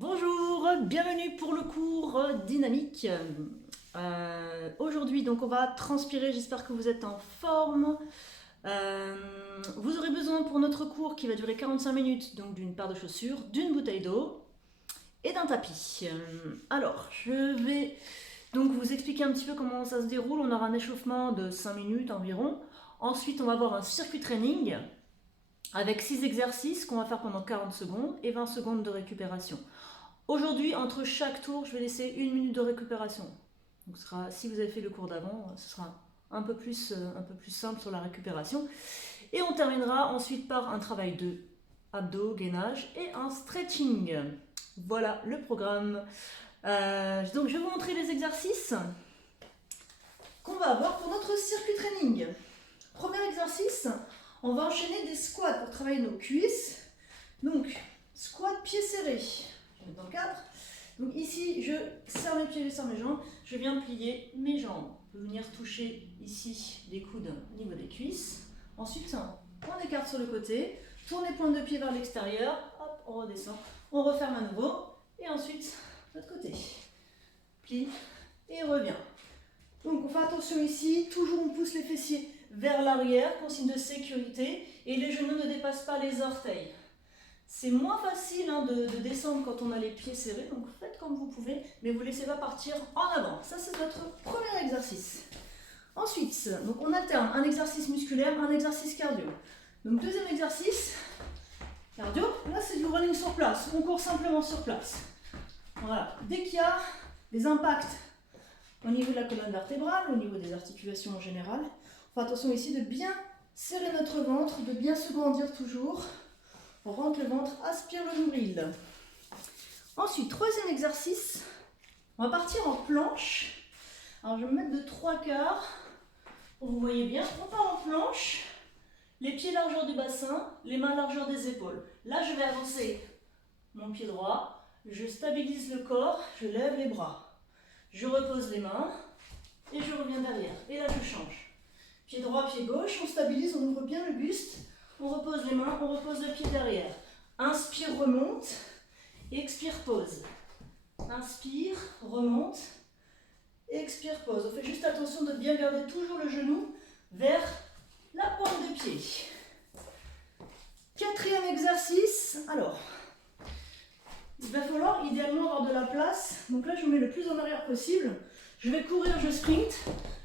Bonjour, bienvenue pour le cours dynamique. Aujourd'hui, donc, on va transpirer. J'espère que vous êtes en forme. Vous aurez besoin pour notre cours qui va durer 45 minutes, donc d'une paire de chaussures, d'une bouteille d'eau et d'un tapis. Alors, je vais donc vous expliquer un petit peu comment ça se déroule. On aura un échauffement de 5 minutes environ. Ensuite, on va avoir un circuit training avec 6 exercices qu'on va faire pendant 40 secondes et 20 secondes de récupération. Aujourd'hui, entre chaque tour, je vais laisser 1 minute de récupération. Donc, si vous avez fait le cours d'avant, ce sera un peu plus simple sur la récupération. Et on terminera ensuite par un travail de abdos, gainage et un stretching. Voilà le programme. Donc, je vais vous montrer les exercices qu'on va avoir pour notre circuit training. Premier exercice, on va enchaîner des squats pour travailler nos cuisses. Donc, squat pieds serrés. Je vais mettre dans le cadre. Donc ici, je serre mes pieds, je serre mes jambes. Je viens plier mes jambes. On peut venir toucher ici les coudes au niveau des cuisses. Ensuite, on écarte sur le côté. Tournez pointe de pied vers l'extérieur. Hop, on redescend. On referme à nouveau. Et ensuite, l'autre côté. Plie et revient. Donc on fait attention ici. Toujours on pousse les fessiers vers l'arrière, consigne de sécurité. Et les genoux ne dépassent pas les orteils. C'est moins facile de descendre quand on a les pieds serrés, donc faites comme vous pouvez, mais vous ne laissez pas partir en avant. Ça, c'est notre premier exercice. Ensuite, donc on alterne un exercice musculaire, un exercice cardio. Donc deuxième exercice, cardio, là c'est du running sur place, on court simplement sur place. Voilà, dès qu'il y a des impacts au niveau de la colonne vertébrale, au niveau des articulations en général, on fait attention ici de bien serrer notre ventre, de bien se grandir toujours. On rentre le ventre, aspire le nombril. Ensuite, troisième exercice, on va partir en planche. Alors je vais me mettre de 3/4 pour que vous voyez bien. On part en planche, les pieds largeur du bassin, les mains largeur des épaules. Là, je vais avancer mon pied droit, je stabilise le corps, je lève les bras. Je repose les mains et je reviens derrière. Et là, je change. Pied droit, pied gauche, on stabilise, on ouvre bien le buste. On repose les mains, on repose le pied derrière. Inspire, remonte. Expire, pose. Inspire, remonte. Expire, pose. On fait juste attention de bien garder toujours le genou vers la pointe de pied. Quatrième exercice. Alors, il va falloir idéalement avoir de la place. Donc là, je me mets le plus en arrière possible. Je vais courir, je sprint.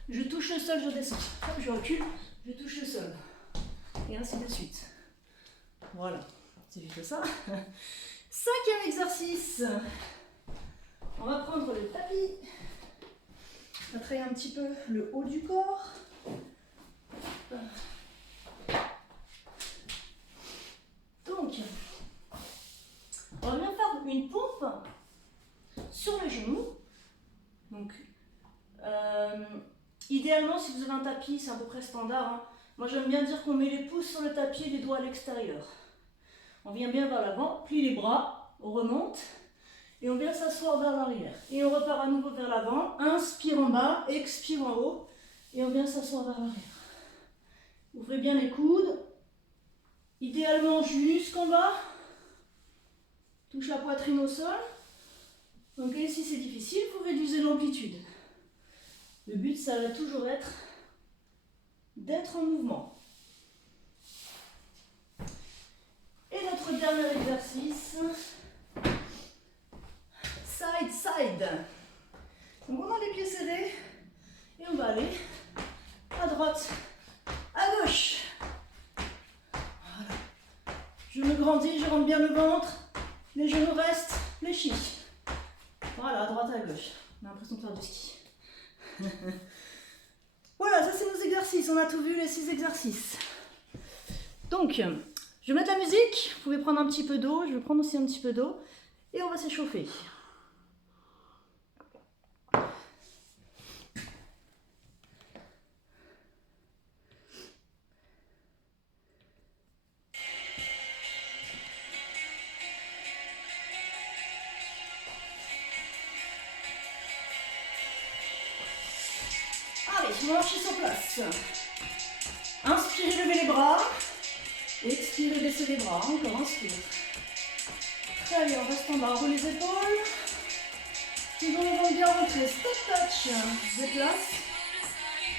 Je touche le sol, je descends. Hop, je recule, je touche le sol. Et ainsi de suite. Voilà, c'est juste ça. Cinquième exercice. On va prendre le tapis. On va travailler un petit peu le haut du corps. Donc, on va bien faire une pompe sur les genoux. Donc, idéalement, si vous avez un tapis, c'est à peu près standard. Moi, j'aime bien dire qu'on met les pouces sur le tapis et les doigts à l'extérieur. On vient bien vers l'avant, plie les bras, on remonte et on vient s'asseoir vers l'arrière. Et on repart à nouveau vers l'avant, inspire en bas, expire en haut et on vient s'asseoir vers l'arrière. Ouvrez bien les coudes, idéalement jusqu'en bas. Touche la poitrine au sol. Donc ici c'est difficile, vous réduisez l'amplitude. Le but, ça va toujours être d'être en mouvement. Et notre dernier exercice, side side. Donc on a les pieds serrés et on va aller à droite, à gauche. Voilà. Je me grandis, je rentre bien le ventre, les genoux restent fléchis. Voilà, à droite, à gauche. On a l'impression de faire du ski. Voilà, ça c'est nos exercices, on a tout vu, les 6 exercices. Donc, je vais mettre la musique, vous pouvez prendre un petit peu d'eau, je vais prendre aussi un petit peu d'eau, et on va s'échauffer. Allez, marchez sur place. Inspirez, levez les bras. Expirez, baissez les bras. Encore, inspire. Allez, on reste en bas, on roule les épaules. Toujours le ventre bien rentré. Step touch. Déplace.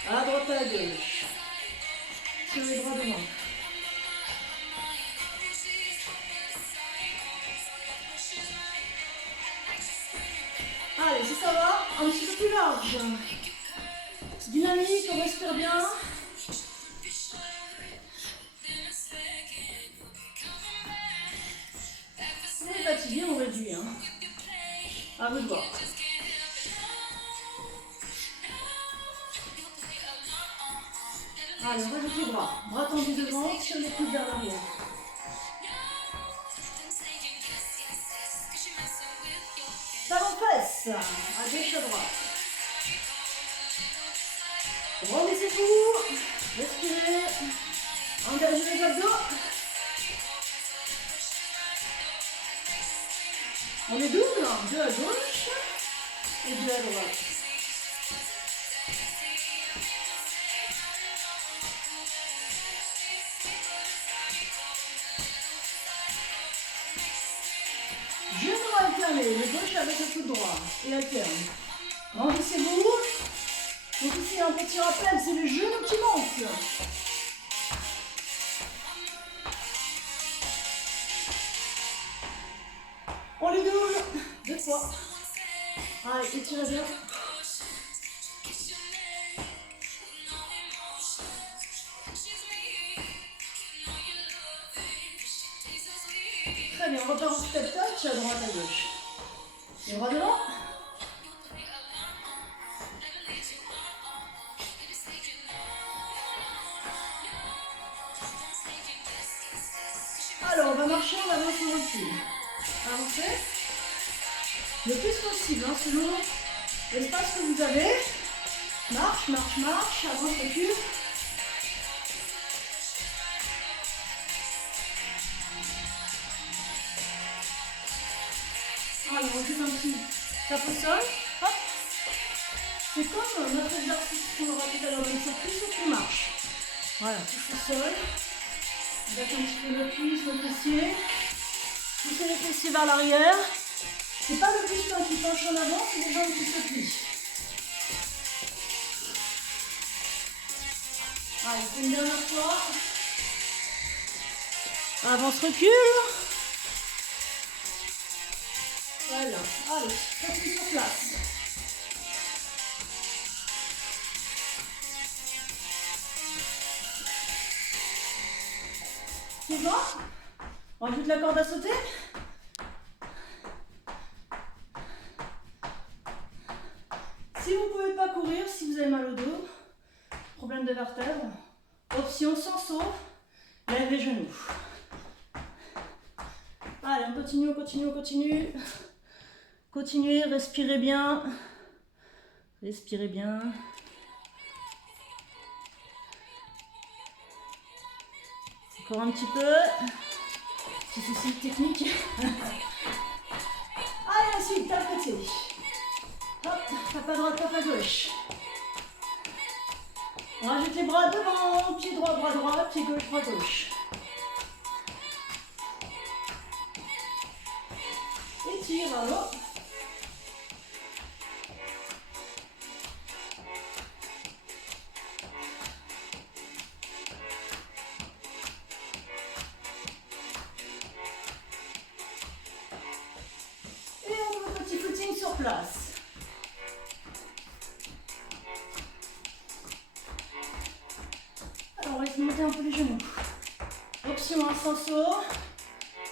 À droite, à gauche. Sur les bras devant. Allez, si ça va, un petit peu plus large. Dynamique, on respire bien. Si on est fatigué, on réduit. Hein. À vous de voir. Allez, on rajoute les bras. Bras tendus devant, tire les coudes vers l'arrière. Talon fesse, à gauche, à droite. Rendez-vous, respirez, engagez les abdos. On est double, 2 à gauche et 2 à droite. Genoux alternés, le gauche avec le coude droit et alterne. Rendez-vous. Donc ici, un petit rappel, c'est le genou qui monte. On les double, 2 fois. Allez, étirez bien. Très bien, on repart en step touch, à droite, à gauche. Les bras devant. Alors, on va marcher, on avance, on recule. Avancez. Le plus possible, hein, selon l'espace que vous avez. Marche, marche, marche, avance, recule. Allez, on recule un petit tape au sol. Hop. C'est comme notre exercice qu'on aura tout à l'heure, donc c'est plus qu'on marche. Voilà, touche au sol. Baisse un petit peu le cuisse, le fessier. Poussez les fessiers vers l'arrière. C'est pas le piston qui penche en avant, c'est les jambes qui se plient. Allez, c'est une dernière fois. Avance, recule. Voilà, allez, restez sur place. C'est bon? On rajoute la corde à sauter. Si vous ne pouvez pas courir, si vous avez mal au dos, problème de vertèbre, option sans saut, lève les genoux. Allez, on continue, on continue, on continue. Continuez, respirez bien. Respirez bien. Encore un petit peu. Petit souci technique. Allez, ensuite, tape côté. Hop, tape à droite, tape à gauche. On rajoute les bras devant, pied droit, pied gauche, bras gauche. Étire, alors. Et on fait un petit footing sur place. Alors on va essayer de monter un peu les genoux. Option sans saut,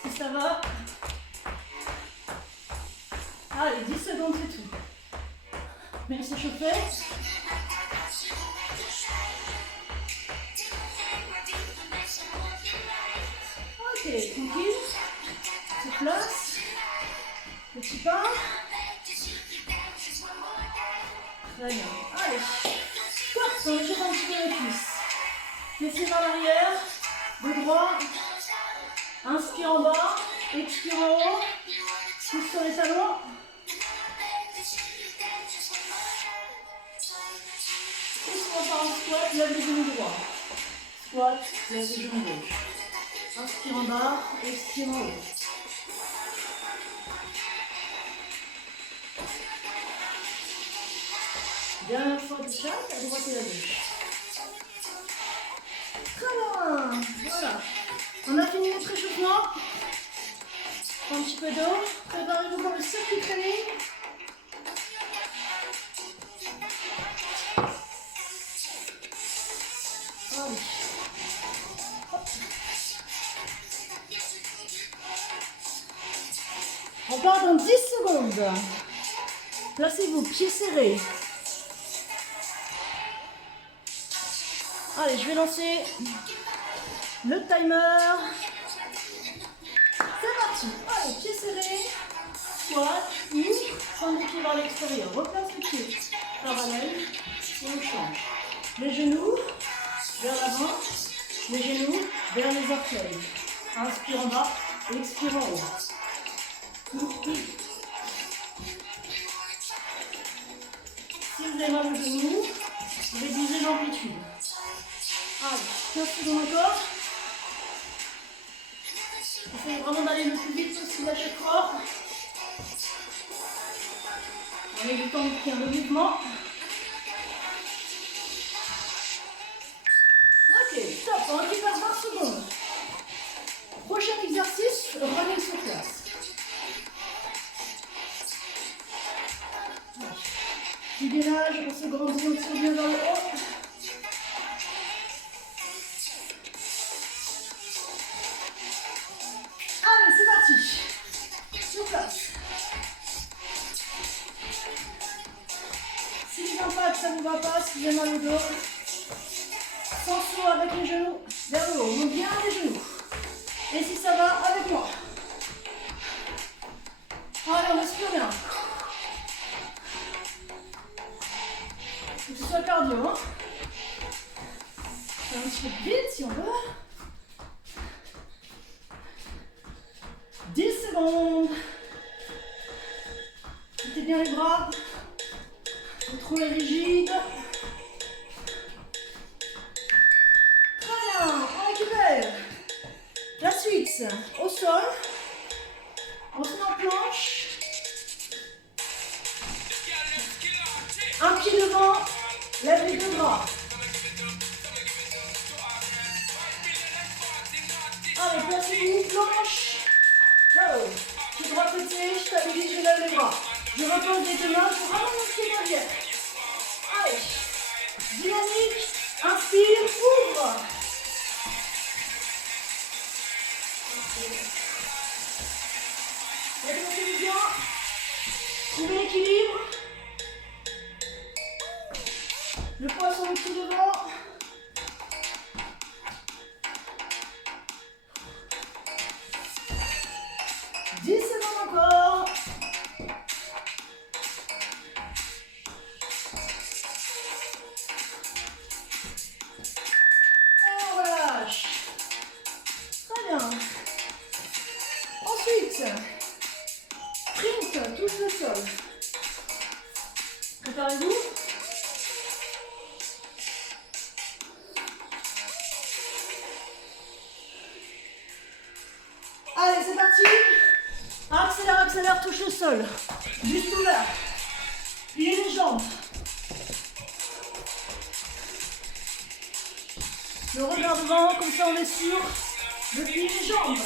si ça va. Allez, 10 secondes, c'est tout. Bien s'échauffer. Ok, tranquille. Sur place. Petit pas. Très bien. Allez. Squat, on échauffe un petit peu les cuisses. Fessiers vers l'arrière. Le droit. Inspire en bas. Expire en haut. Pousse sur les talons. Et si on part en squat, lève les genoux droits. Squat, lève les genoux gauche. Inspire en bas, expire en haut. Dernière fois de chaque, à droite et à gauche. Très bien. Voilà. On a fini notre échauffement. Un petit peu d'eau. Préparez-vous pour le circuit training. Allez. Hop. On part dans 10 secondes. Placez-vous, pieds serrés. Allez, je vais lancer le timer. C'est parti. Allez, pieds serrés. Squat, ouvre, pointe les pieds vers l'extérieur. Replace les pieds parallèles et on change. Les genoux vers l'avant, les genoux vers les orteils. Inspire en bas, expire en haut. Si vous avez mal au genou, réduisez l'amplitude. Allez, 15 secondes encore. Essayez vraiment d'aller le plus vite possible à chaque fois. On a du temps de faire le mouvement. Ok, stop, on y passe 20 secondes. Prochain exercice, running sur place. Du gainage, on se grandit, on tire bien vers le haut. Allez, c'est parti. Sur place. Si les impacts, ça ne vous va pas, si vous avez mal au dos, sans saut avec les genoux vers le haut. On monte bien les genoux. Et si ça va, avec moi. Allez, on respire bien. Faut que ce soit cardio, hein. Un petit peu vite si on veut. 10 secondes. Mettez bien les bras. Le tronc est rigide. Très bien, on récupère. La suite, au sol. On se met en planche. Un pied devant, lève les deux bras. Allez, placez-vous, planche. Go. Pied droit côté, je stabilise, je lève les bras. Je repose les deux mains, je ramène mon pied derrière. Allez, dynamique, inspire, ouvre. Retournez bien, trouvez l'équilibre. Le poids sur le pied devant. Encore. Et on relâche. Très bien. Ensuite, sprint, touche le sol. Préparez-vous. Allez, c'est parti. Accélère, accélère, touche le sol. Buste ouvert. Pliez les jambes. Le regard devant, comme ça on est sûr de plier les jambes.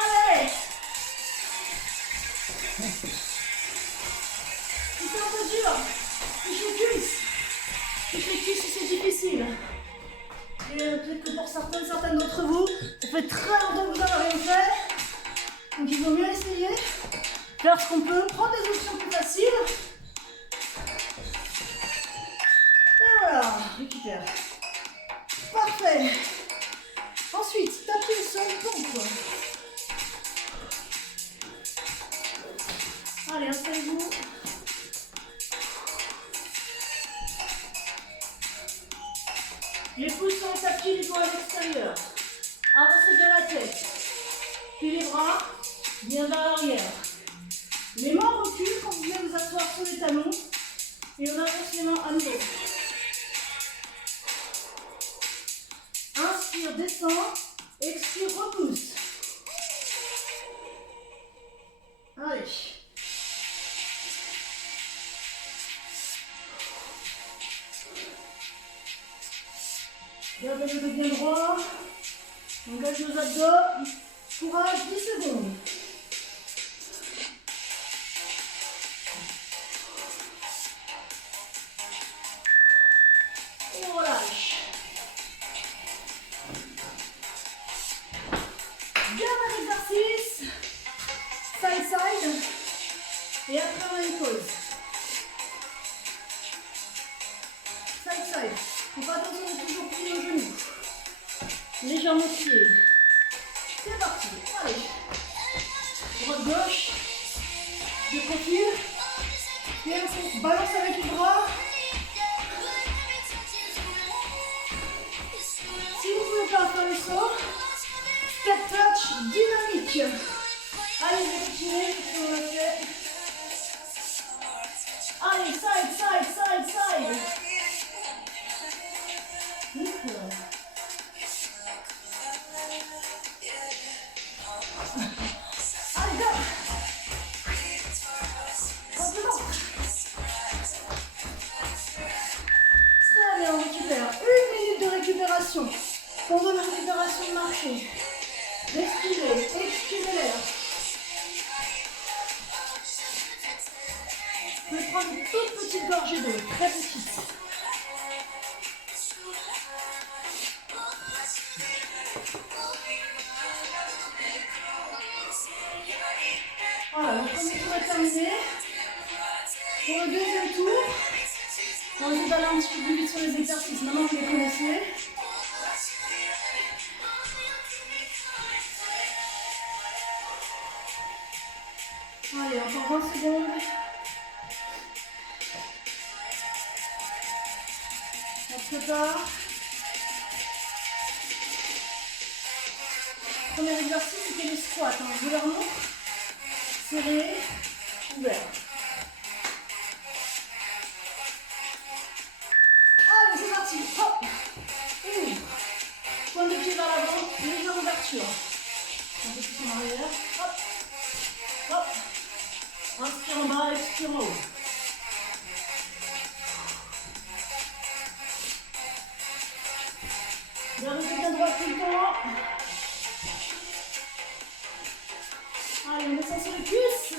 Allez. Si c'est un peu dur, touche les cuisses. Touche les cuisses si c'est difficile. Et peut-être que pour certaines d'entre vous, ça fait très longtemps que vous n'avez rien fait. Donc il vaut mieux essayer, faire ce qu'on peut, prendre des options plus faciles. Et voilà, récupère. Parfait. Ensuite, tapez le sol, pompe. Allez, installez-vous. Les pouces sur le tapis, les doigts à l'extérieur. Avancez bien la tête. Puis les bras, bien vers l'arrière. Les mains reculent quand vous voulez vous asseoir sur les talons. Et on avance les mains à nouveau. Inspire, descend. Expire, repousse. Allez. Gardez le dos bien droit. Engage nos abdos. Courage, 10 secondes. Et on relâche. Dernier exercice. Side, side. Et après, on a une pause. Side, side. Il faut pas attention de toujours plier nos genoux. Légèrement plié. C'est parti. Allez. Droite, gauche. De profil. Et on balance avec les bras. Si vous ne pouvez pas faire le saut, step touch dynamique. Allez, continuez, on l'a fait. Allez, side, side, side, side. Allez, go. Tranquillement. Très bien, on récupère. 1 minute de récupération. Pendant la récupération de marcher. Respirez, expirez l'air. Vous pouvez prendre une toute petite gorgée d'eau, très petite. Voilà, le premier tour est terminé. Pour le deuxième tour, on va essayer d'aller un petit peu plus vite sur les exercices. Maintenant, vous les connaissez. Allez, encore 20 secondes. On se prépare. Premier exercice, c'était les squats. Je vous leur montre. Serré, ouvert. Allez, c'est parti. Hop. Ouvre. Pointe de pied vers l'avant, légère ouverture. Un peu plus en arrière. Hop. Hop. Inspire en bas, expire en haut. Gardez le bien droit tout le temps. Allez, on met ça sur les cuisses.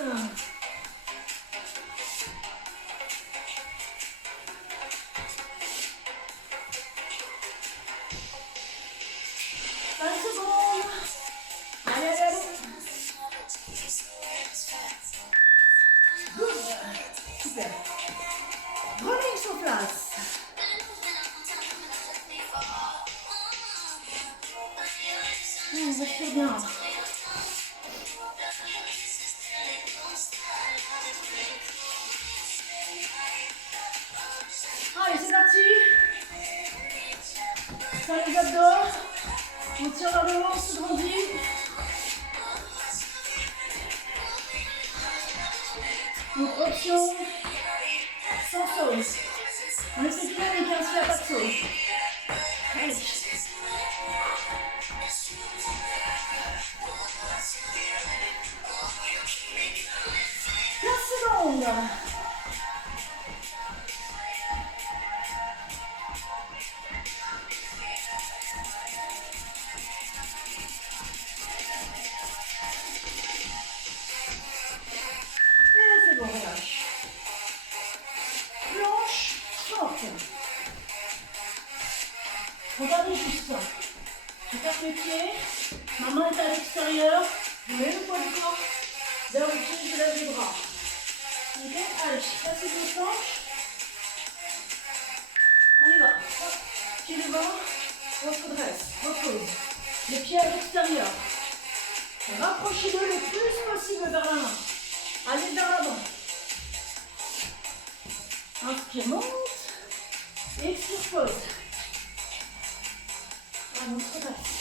5 secondes. Allez, allez, allez. Good. Super. Running sur place. Respire bien. Allez, c'est parti. Ça les abdos. On tire vers le haut, on se grandit. Donc option sans sauce. On essaie de faire avec un s'il n'y a pas de sauce. Allez. 15 secondes. Regardez juste ça. Je tape les pieds, ma main est à l'extérieur, je mets le poids du corps vers le pied, je lève les bras. Ok, allez, passez vos planches. On y va. Hop, pied devant, on se redresse, repose. Les pieds à l'extérieur. Rapprochez-le le plus possible vers la main. Allez vers l'avant. Inspire, monte. Expire, pose. Allez, on se redresse.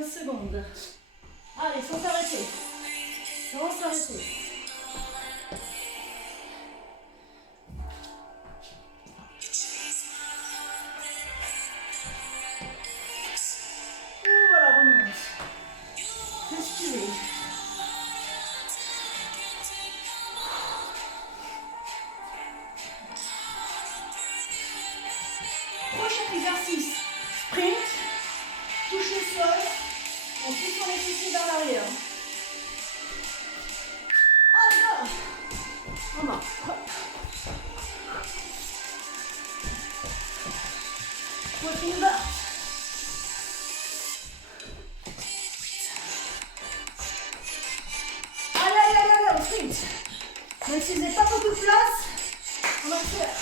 Secondes. Allez, sans s'arrêter. Sans s'arrêter. Et voilà, remonte. Respirez. exercice. Sprint, touche le sol, on pousse les fessiers vers l'arrière. Allez, go. En bas. Poitrine basse. Allez, allez, allez, allez, sprint. Même si vous n'avez pas beaucoup de place, on va le faire.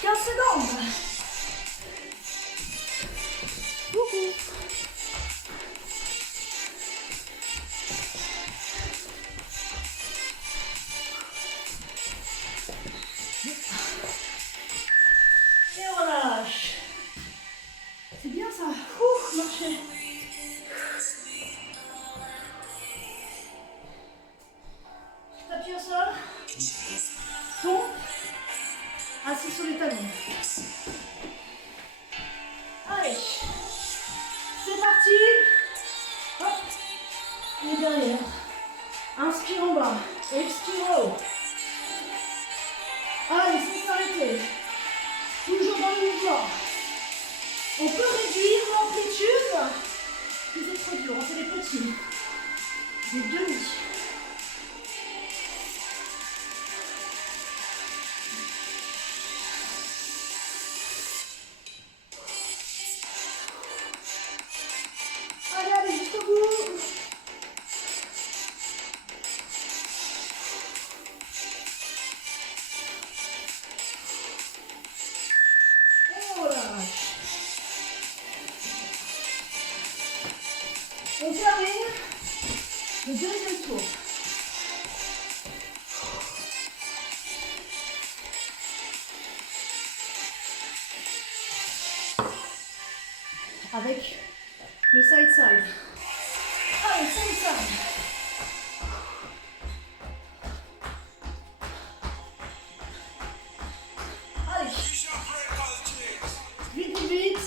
15 secondes. Coucou. Et on relâche. C'est bien ça. Ouh, marcher. Tapis au sol. Tombe. Assis sur les talons. Allez. C'est parti. Hop. Et derrière. Inspire en bas. Expire haut. Allez, sans s'arrêter. Toujours dans le mouvement. On peut réduire l'amplitude. Si c'est trop dur, on fait des petits. Des demi. Allez, allez, jusqu'au bout. Et on relâche. On termine le deuxième tour. Avec le side-side. Allez, side-side. Allez. Vite, vite, vite.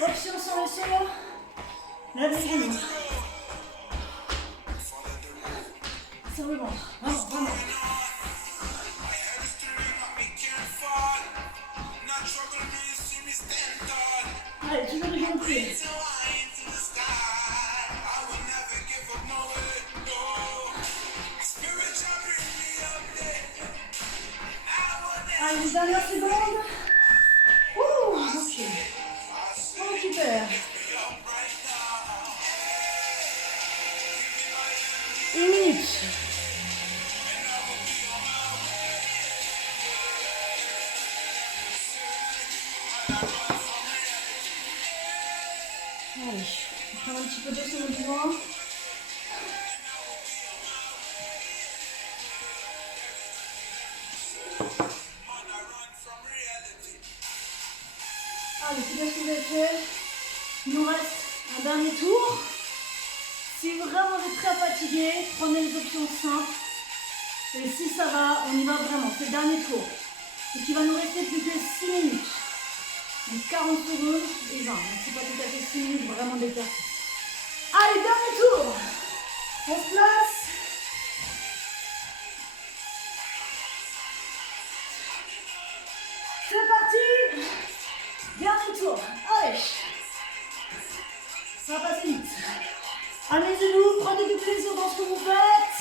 Option sur le sol. Lève les genoux. Sur le ventre. Vraiment, vraiment. Allez, tu veux les jambes pliées. Allez, les dernières secondes. Ouh, ok. On récupère. Une minute. Allez, on prend un petit peu d'eau sur le devant. Allez, c'est bien ce que vous avez fait. Il nous reste un dernier tour. Si vraiment vous êtes très fatigué, prenez les options simples. Et si ça va, on y va vraiment. C'est le dernier tour. Donc il va nous rester plus que 6 minutes. Donc 40 secondes et 20. Donc c'est pas tout à fait 6 minutes vraiment d'exercice. Allez, dernier tour. On se place. C'est parti. Dernier tour. Allez. Ça va passer vite. Amusez-vous, prenez du plaisir dans ce que vous faites.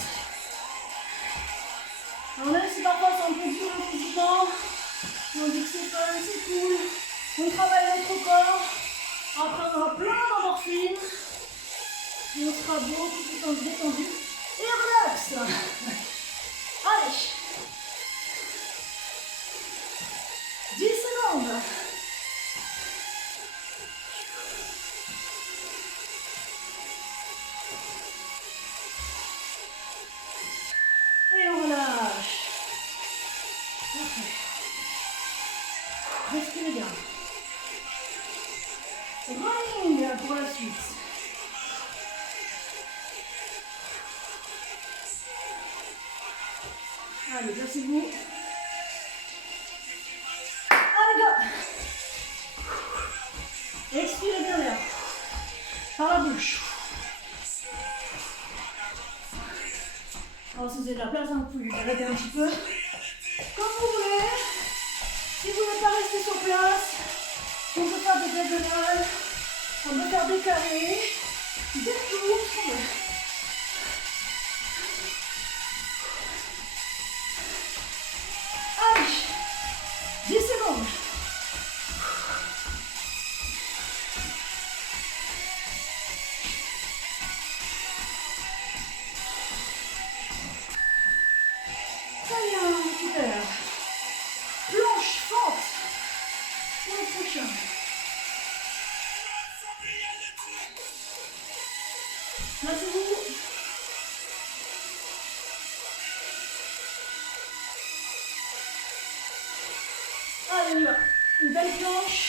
Alors même si parfois c'est un peu dur physiquement, on dit que c'est fun, c'est cool. On travaille notre corps. Après on aura plein d'endorphines. Et on sera beaucoup plus détendu. Et relax. Allez. 10 secondes. Et on relâche. Parfait. Respirez bien. Running pour la suite. Allez, placez-vous. Allez, go. Expirez bien l'air. Par la bouche. Alors c'est vous avez de la place, hein, vous pouvez vous arrêter un petit peu. Comme vous voulez. Si vous n'êtes pas resté sur place, on peut faire des diagonales, on peut faire des carrés, des tours, ce qu'on veut. Allez, 10 secondes. Très bien, super. Planche, fente. Pour le prochain. Placez-vous. Allez, on y va. Une belle planche.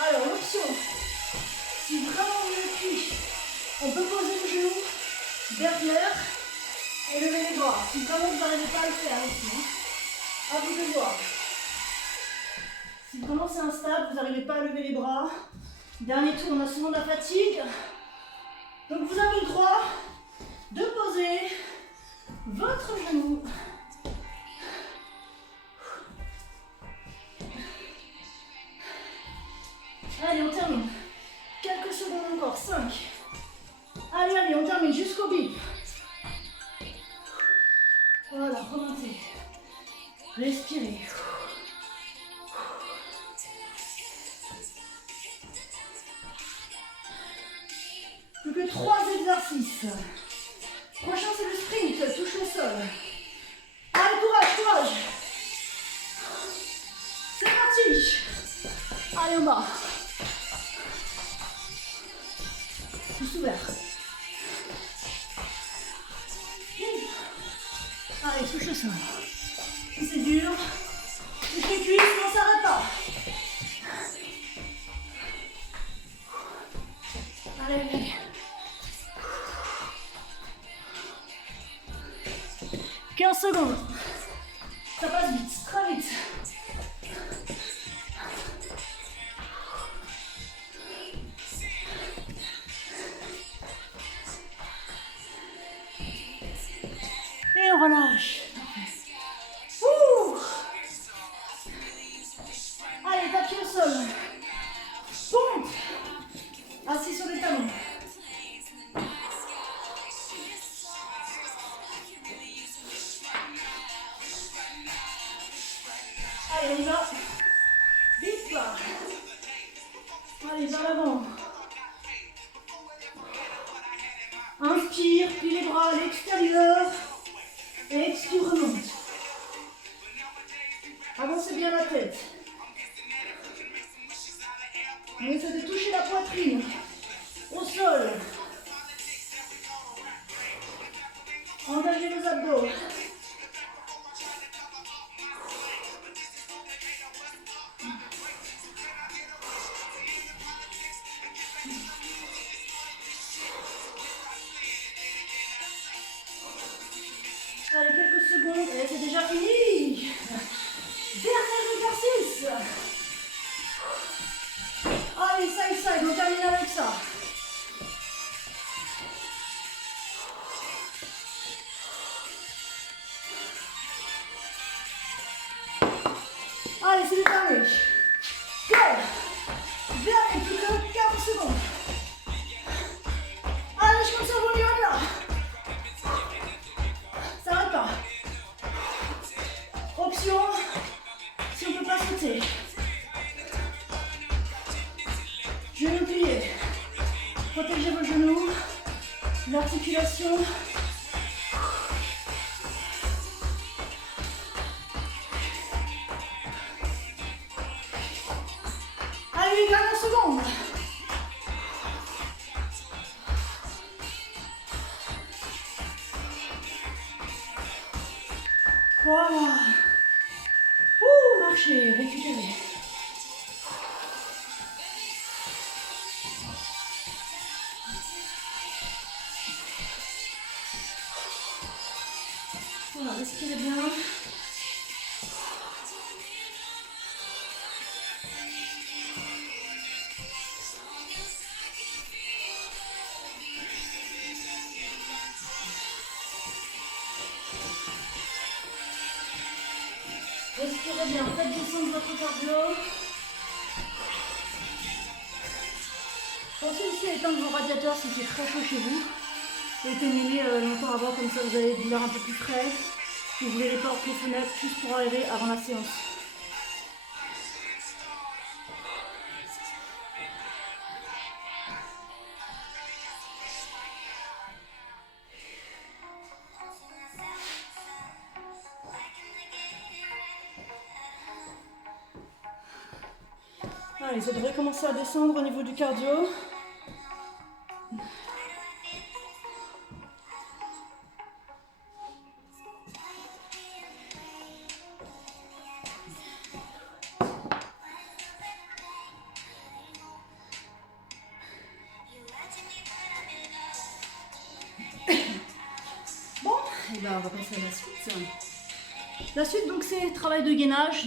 Alors, l'option, si vraiment vous êtes cuit, on peut poser le genou derrière et lever les bras. Si vraiment vous n'arrivez pas à le faire aussi, hein. À vous de voir. Si vraiment c'est instable, vous n'arrivez pas à lever les bras. Dernier tour, on a souvent de la fatigue. Donc vous avez le droit de poser votre genou. Allez, on termine. Quelques secondes encore. 5. Allez, allez, on termine jusqu'au bip. Voilà, remontez. Respirez. Plus que 3 exercices. Prochain, c'est le sprint. Touche le sol. Allez, courage, courage. C'est parti. Allez, en bas. Pouce ouvert. Allez, touche le sol. Si c'est dur, touche les cuisses, on ne s'arrête pas. Allez, allez. « 15 secondes. Ça passe vite, très vite. Et on relâche. Ouh. Allez, tapis au sol. Pompe. Assis sur les talons. Allez, on y va. Vite là. Allez, vers l'avant. Inspire, puis les bras à l'extérieur. Et expire, remonte. Avancez bien la tête. On essaie de toucher la poitrine au sol. Engagez vos abdos. Allez, quelques secondes et c'est déjà fini. Dernier exercice. Allez, side, on termine avec ça. Allez, c'est le dernier. Go. Dernier, plus que 40 secondes. Allez, je compte sur vous, on y va là. Ça va pas. Option, si on ne peut pas sauter. Genoux pliés. Protégez vos genoux, l'articulation. Allez, dernière seconde. Voilà. Ouh, marchez, récupérez. Voilà, respirez bien. Respirez bien, faites descendre votre cardio. Pensez aussi à éteindre vos radiateurs si c'est très chaud chez vous. Éteignez-les longtemps avant, comme ça vous avez de l'air un peu plus frais. Ouvrez les portes, les fenêtres, juste pour aérer avant la séance. Allez, ça devrait commencer à descendre au niveau du cardio. Bon, et ben on va passer à la suite. La suite, donc, c'est travail de gainage,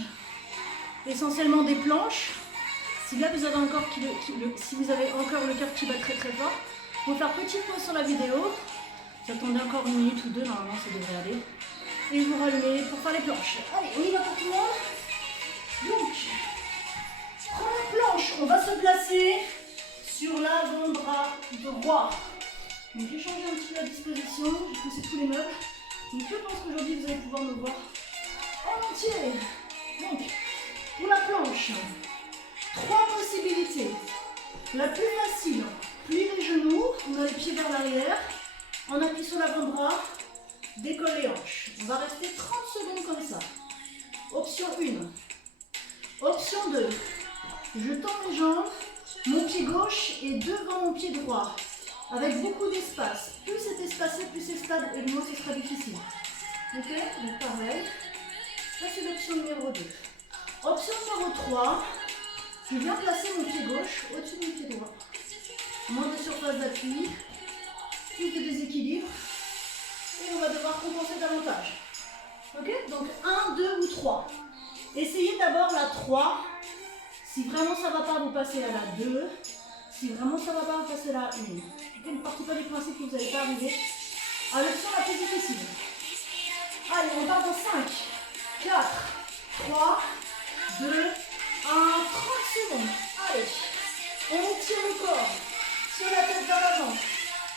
essentiellement des planches. Si là vous avez encore, si vous avez encore le cœur qui bat très très fort, il faut faire petite pause sur la vidéo. Vous attendez encore une minute ou deux, normalement ça devrait aller. Et vous rallumez pour faire les planches. Allez, on y va pour tout le monde. Donc, première planche, on va se placer sur l'avant-bras droit. Donc j'ai changé un petit peu la disposition, j'ai poussé tous les meubles. Donc je pense qu'aujourd'hui vous allez pouvoir me voir en entier. Donc, pour la planche, 3 possibilités. La plus facile, plie les genoux, on a les pieds vers l'arrière, on appuie sur l'avant-bras, décolle les hanches. On va rester 30 secondes comme ça. Option 1. Option 2. Je tends les jambes, mon pied gauche est devant mon pied droit, avec beaucoup d'espace. Plus c'est espacé, plus c'est stable et moins ce sera difficile. Ok, donc pareil. Ça c'est l'option numéro 2. Option numéro 3. Je viens placer mon pied gauche au-dessus de mon pied droit. Moins de surface d'appui, plus de déséquilibre. Et on va devoir compenser davantage. Ok, donc 1, 2 ou 3. Essayez d'abord la 3. Si vraiment ça ne va pas, vous passez à la 2. Si vraiment ça ne va pas, vous passez à la 1. Ok, ne partez pas du principe que vous n'allez pas arriver à l'option la plus difficile. Allez, on part dans 5, 4, 3, 2, 1, 30 secondes. Allez, on étire le corps sur la tête vers l'avant.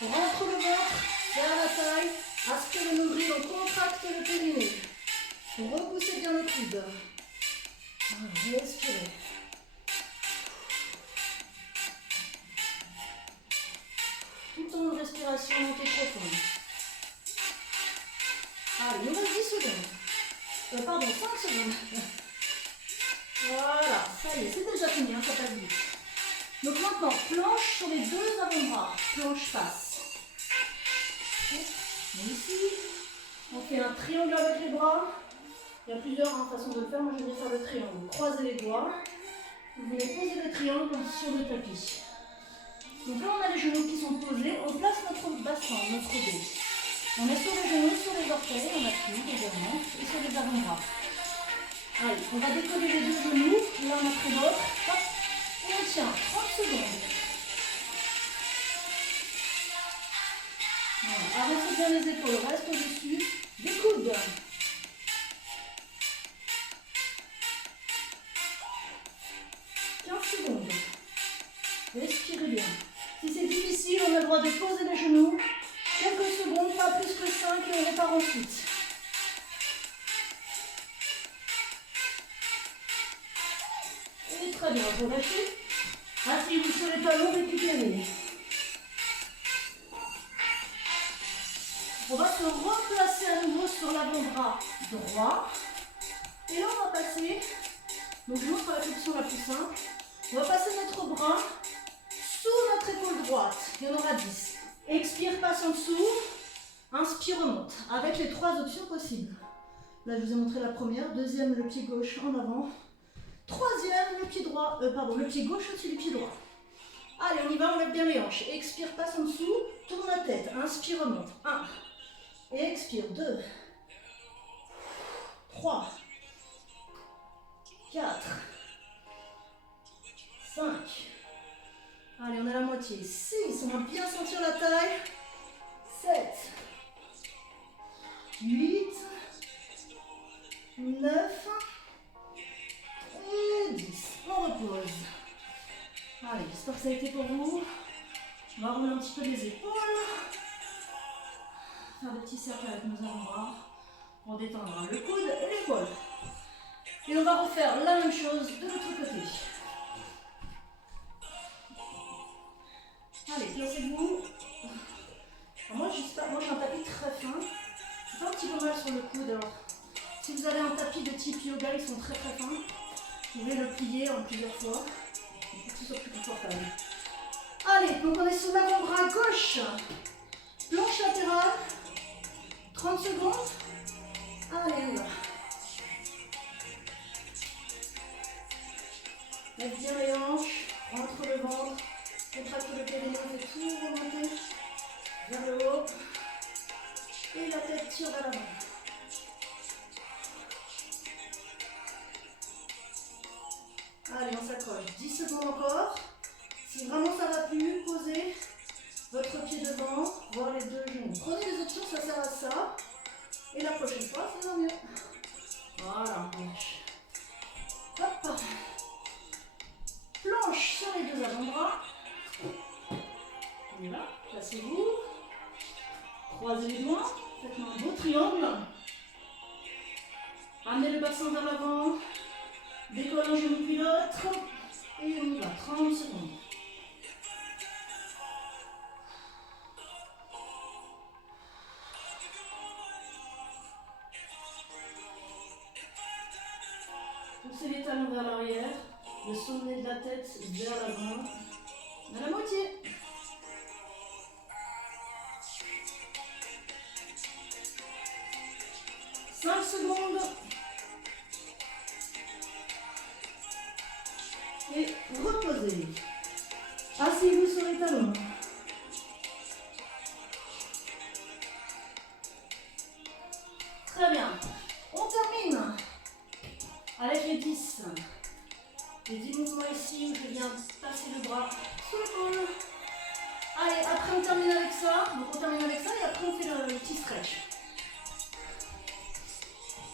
Rentre le ventre vers la taille. Aspire le nombril, on contracte le périnée. Repoussez bien les coudes. Respirez. Tout en respiration montée profonde. Allez, il nous reste 10 secondes. Pardon, 5 secondes. Voilà, ça y est, c'est déjà fini, hein, ça passe vite. Donc maintenant, planche sur les deux avant-bras, planche face. Ici, on fait un triangle avec les bras. Il y a plusieurs façons de le faire, moi je vais faire le triangle. Croisez les doigts, vous venez poser le triangle sur le tapis. Donc là on a les genoux qui sont posés, on place notre bassin, notre dos. On est sur les genoux, sur les orteils, on appuie également, et sur les avant-bras. Allez, on va décoller les deux genoux, l'un après l'autre, hop, et on tient 30 secondes. Voilà, avancez bien les épaules, reste au-dessus des coudes. Respirez bien. Si c'est difficile, on a le droit de poser les genoux. Quelques secondes, pas plus que 5 et on repart ensuite. Et très bien, relâchez. Asseyez-vous sur les talons, récupérez. On va se replacer à nouveau sur l'avant-bras droit. Et là, on va passer, donc je montre la flexion la plus simple. On va passer notre bras sous notre épaule droite. Il y en aura 10. Expire, passe en dessous. Inspire, remonte. Avec les 3 options possibles. Là, je vous ai montré la première. Deuxième, le pied gauche en avant. Troisième, le pied droit. Le pied gauche au-dessus du pied droit. Allez, on y va, on lève bien les hanches. Expire, passe en dessous. Tourne la tête. Inspire, remonte. 1. Et expire. 2. 3. 4. 5. Allez, on est à la moitié. 6. On va bien sentir la taille. 7. 8. 9. j'espère que ça a été pour vous. On va rouler un petit peu les épaules. Faire des petits cercles avec nos avant-bras pour détendre le coude et l'épaule. Et on va refaire la même chose de l'autre côté. Allez, placez-vous. Moi j'ai un tapis très fin. C'est pas un petit peu mal sur le coude. Alors, si vous avez un tapis de type yoga, ils sont très très fins. Vous pouvez le plier en plusieurs fois pour que ce soit plus confortable. Allez, donc on est sur l'avant-bras gauche. Planche latérale. 30 secondes. Allez, on va. Lève bien les hanches, entre le ventre, contracte le périnée, on fait tout remonter vers le haut. Et la tête tire vers l'avant. Allez, on s'accroche. 10 secondes encore. Si vraiment ça ne va plus, posez votre pied devant, voire les deux genoux. Prenez les options, ça sert à ça. Et la prochaine fois, ça va mieux. Voilà, hop. Planche sur les deux avant-bras. On y va, placez-vous. Croisez les doigts, faites un beau triangle. Amenez le bassin vers l'avant. Décolle un genou puis l'autre. Et on y va, 30 secondes. Poussez les talons vers l'arrière, le sommet de la tête vers l'avant. À la moitié. Cinq secondes. Et reposez. Asseyez-vous sur les talons. Très bien. On termine avec les 10. Les 10 mouvements ici où je viens passer le bras sous l'épaule. Allez, après on termine avec ça. Donc on termine avec ça et après on fait le petit stretch.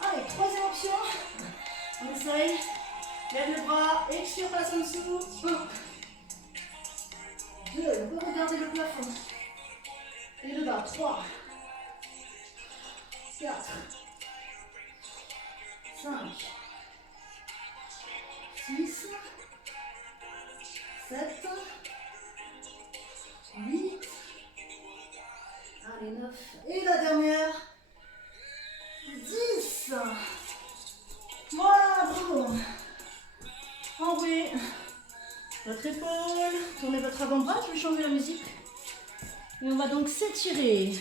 Allez, troisième option. On essaye. Lève le bras, expire, passe en dessous. 1, 2, on peut regarder le plafond. Et le bas, 3, 4, 5, 6, 7, 8, allez 9, et la dernière, 10. Voilà, bravo. Enrouez votre épaule, tournez votre avant-bras, je vais changer la musique. Et on va donc s'étirer.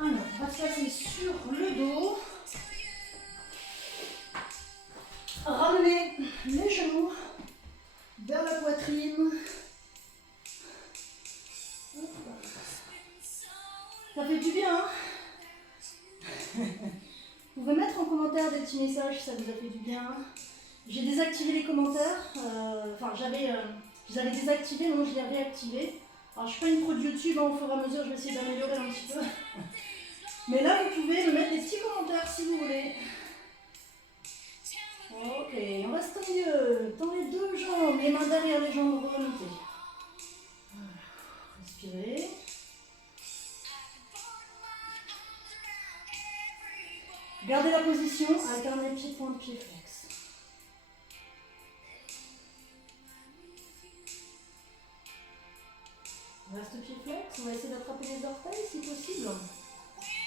Alors, on va se placer sur le dos. Ramenez les genoux vers la poitrine. Ça fait du bien, hein? Vous pouvez mettre en commentaire des petits messages si ça vous a fait du bien. J'ai désactivé les commentaires. Je les avais désactivés, maintenant je les ai réactivés. Alors je ne suis pas une pro de YouTube, hein, au fur et à mesure je vais essayer d'améliorer un petit peu. Mais là vous pouvez me mettre des petits commentaires si vous voulez. Ok, on reste au milieu. Dans les deux jambes, les mains derrière les jambes remontées. Respirez. Gardez la position, alternez pied pointe, pied flex. On reste pied flex, on va essayer d'attraper les orteils si possible.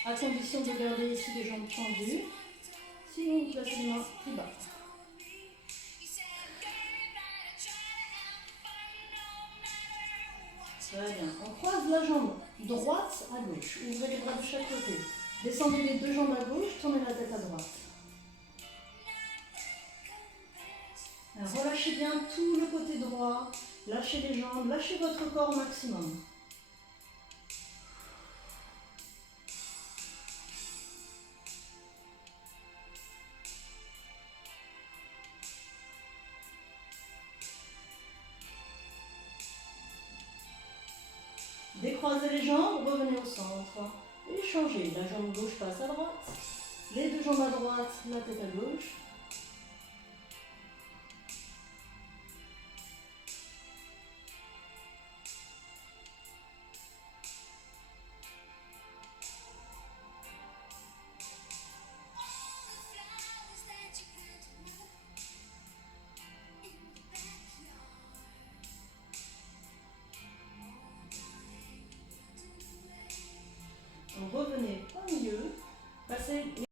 À condition de garder ici les jambes tendues. Sinon, vous placez les mains plus bas. Très bien. On croise la jambe droite à gauche. Ouvrez les bras de chaque côté. Descendez les deux jambes à gauche, tournez la tête à droite. Relâchez bien tout le côté droit, lâchez les jambes, lâchez votre corps au maximum. Décroisez les jambes, revenez au centre. Et changez, la jambe gauche passe à droite, les deux jambes à droite, la tête à gauche. Revenez au milieu, passez les...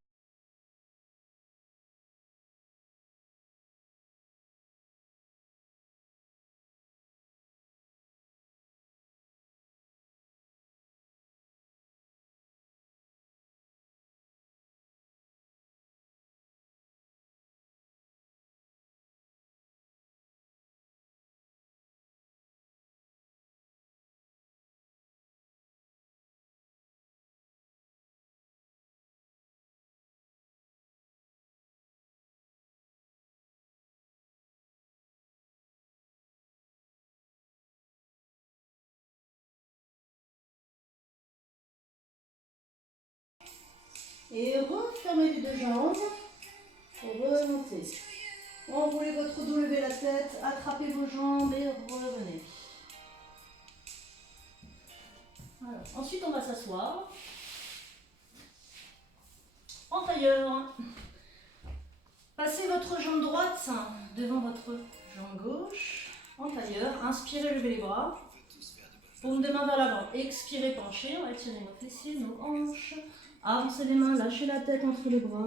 Et refermez les deux jambes, remontez. Enroulez votre dos, levez la tête, attrapez vos jambes et revenez. Voilà. Ensuite, on va s'asseoir en tailleur. Passez votre jambe droite devant votre jambe gauche en tailleur. Inspirez, levez les bras. Paume de main vers l'avant. Expirez, penchez. On va étirer nos fessiers, nos hanches. Avancez les mains, lâchez la tête entre les bras.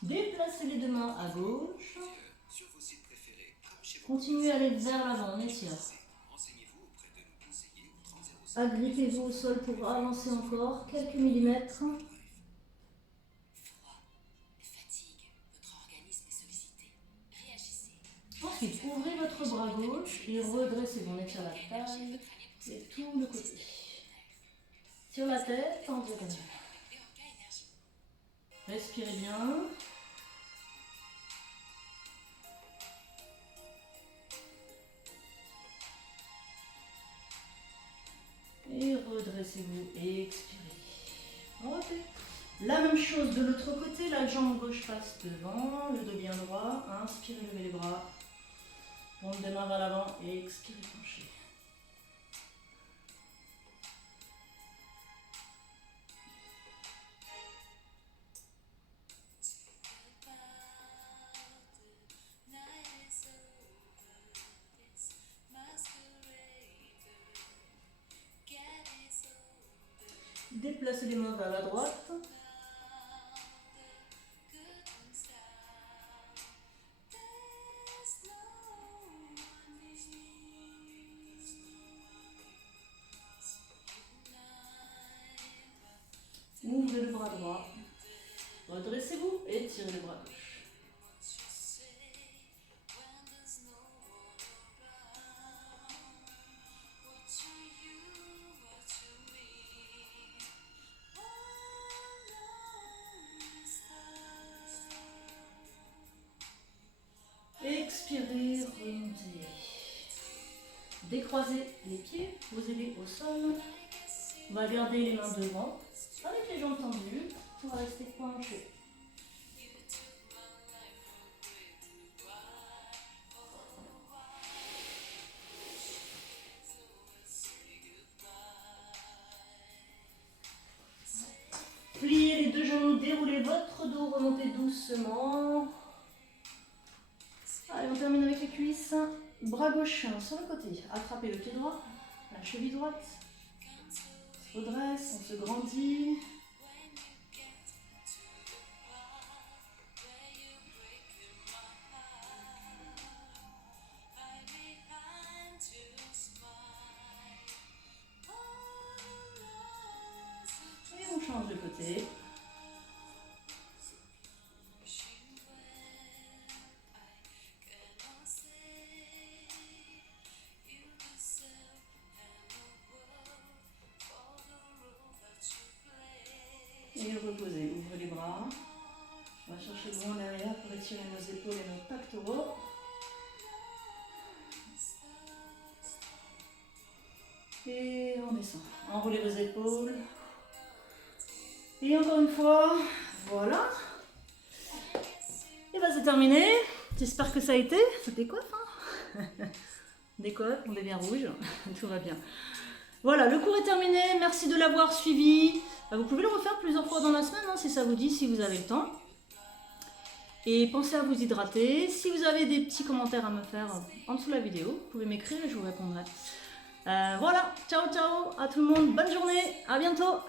Déplacez les deux mains à gauche. Continuez à aller vers l'avant, on étire. Agrippez-vous au sol pour avancer encore quelques millimètres. Ensuite, ouvrez votre bras gauche et redressez-vous. On étire la taille et tout le côté. Sur la tête, en diagonale. Respirez bien. Et redressez-vous et expirez. Ok. La même chose de l'autre côté, la jambe gauche passe devant, le dos bien droit. Inspirez, levez les bras. Paume des mains vers l'avant et expirez, penchez. Déplacez les mains vers la droite. Ouvrez le bras droit. Redressez-vous et tirez le bras gauche. Expirez, remontez. Décroisez les pieds, posez-les au sol. On va garder les mains devant, avec les jambes tendues. On va rester penché. Pliez les deux genoux, déroulez votre dos, remontez doucement. Allez, on termine avec les cuisses. Bras gauche sur le côté. Attrapez le pied droit, la cheville droite. On se redresse, on se grandit. retirer nos épaules et nos pectoraux. Et on descend. Enroulez vos épaules. Et encore une fois, voilà. Et bien c'est terminé. J'espère que ça a été. Ça décoiffe, hein. Décoiffe, on devient rouge. Tout va bien. Voilà, le cours est terminé. Merci de l'avoir suivi. Vous pouvez le refaire plusieurs fois dans la semaine, hein, si ça vous dit, si vous avez le temps. Et pensez à vous hydrater. Si vous avez des petits commentaires à me faire en dessous de la vidéo, vous pouvez m'écrire et je vous répondrai. Voilà, ciao ciao à tout le monde, bonne journée, à bientôt.